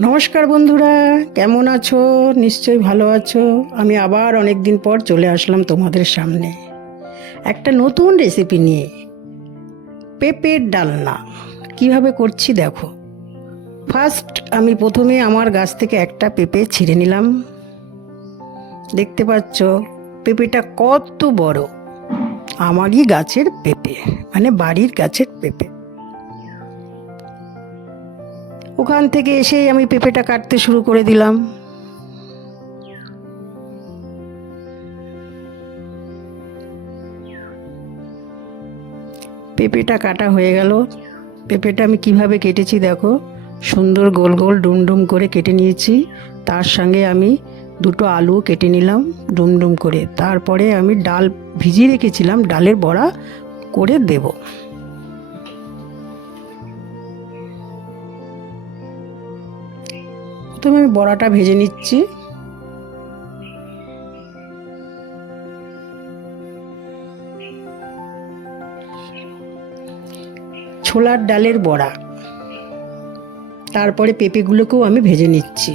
নমস্কার বন্ধুরা, কেমন আছো? নিশ্চয়ই ভালো আছো। আমি আবার অনেক দিন পর চলে আসলাম তোমাদের সামনে। একটা নতুন রেসিপি নিয়ে। পেঁপের ডালনা। কীভাবে করছি দেখো। ফার্স্ট আমি প্রথমে আমার গাছ থেকে একটা পেঁপে ছিঁড়ে নিলাম। দেখতে পাচ্ছ, পেঁপেটা কত বড়। আমারই গাছের পেঁপে মানে বাড়ির গাছের পেঁপে। ওখান থেকে এসেই আমি পেঁপেটা কাটতে শুরু করে দিলাম। পেঁপেটা কাটা হয়ে গেল। পেঁপেটা আমি কীভাবে কেটেছি দেখো। সুন্দর গোল গোল ডুম ডুম করে কেটে নিয়েছি। তার সঙ্গে আমি দুটো আলু কেটে নিলাম ডুম ডুম করে। তারপরে আমি ডাল ভিজিয়ে রেখেছিলাম, ডালের বড়া করে দেবো। প্রথমে আমি বড়াটা ভেজে নিচ্ছি। ছোলার ডালের বড়া। তারপরে পেঁপেগুলোকেও আমি ভেজে নিচ্ছি।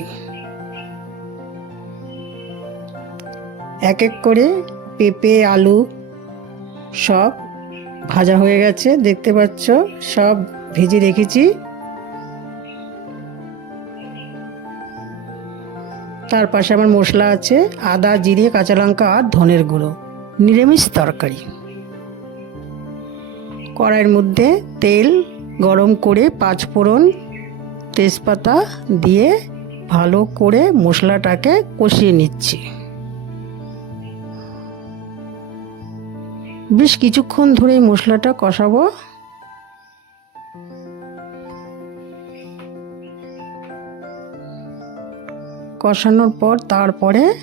এক এক করে পেঁপে, আলু সব ভাজা হয়ে গেছে, দেখতে পাচ্ছ? সব ভেজে রেখেছি। তার পাশে আমার মশলা আছে, আদা, জিরে, কাঁচা লঙ্কা আর ধনের গুঁড়ো। নিরামিষ তরকারি। কড়াইয়ের মধ্যে তেল গরম করে পাঁচ ফোড়ন তেজপাতা দিয়ে ভালো করে মশলাটাকে কষিয়ে নিচ্ছি। বেশ কিছুক্ষণ ধরে মশলাটা কষাবো। কষানোর পর তারপরে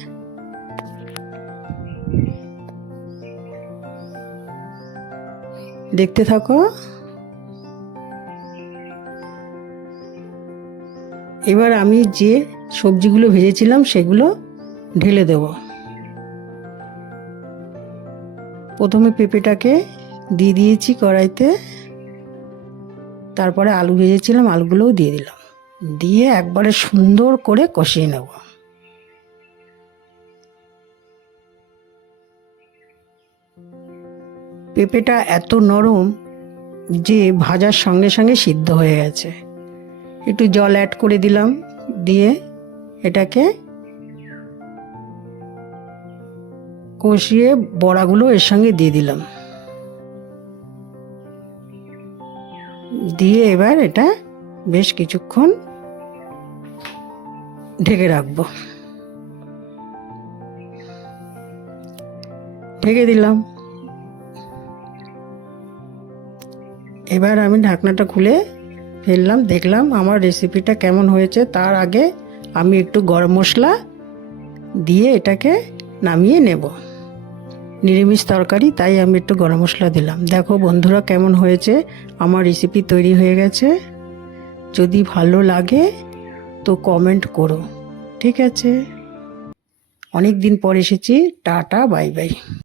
দেখতে থাকো। এবার আমি যে সবজিগুলো ভেজেছিলাম সেগুলো ঢেলে দেব। প্রথমে পেঁপেটাকে দিয়ে দিয়েছি কড়াইতে। তারপরে আলু ভেজেছিলাম, আলুগুলোও দিয়ে দিলাম। দিয়ে একবারে সুন্দর করে কষিয়ে নেব। পেঁপেটা এত নরম যে ভাজার সঙ্গে সঙ্গে সিদ্ধ হয়ে গেছে। একটু জল অ্যাড করে দিলাম, দিয়ে এটাকে কষিয়ে বড়াগুলো এর সঙ্গে দিয়ে দিলাম। দিয়ে এবার এটা বেশ কিছুক্ষণ ঢেকে রাখব। ঢেকে দিলাম। এবার আমি ঢাকনাটা খুলে ফেললাম, দেখলাম আমার রেসিপিটা কেমন হয়েছে। তার আগে আমি একটু গরম মশলা দিয়ে এটাকে নামিয়ে নেব। নিরামিষ তরকারি, তাই আমি একটু গরম মশলা দিলাম। দেখো বন্ধুরা কেমন হয়েছে? আমার রেসিপি তৈরি হয়ে গেছে। যদি ভালো লাগে তো কমেন্ট করো, ঠিক আছে? অনেক দিন পর এসেছি, টাটা বাই বাই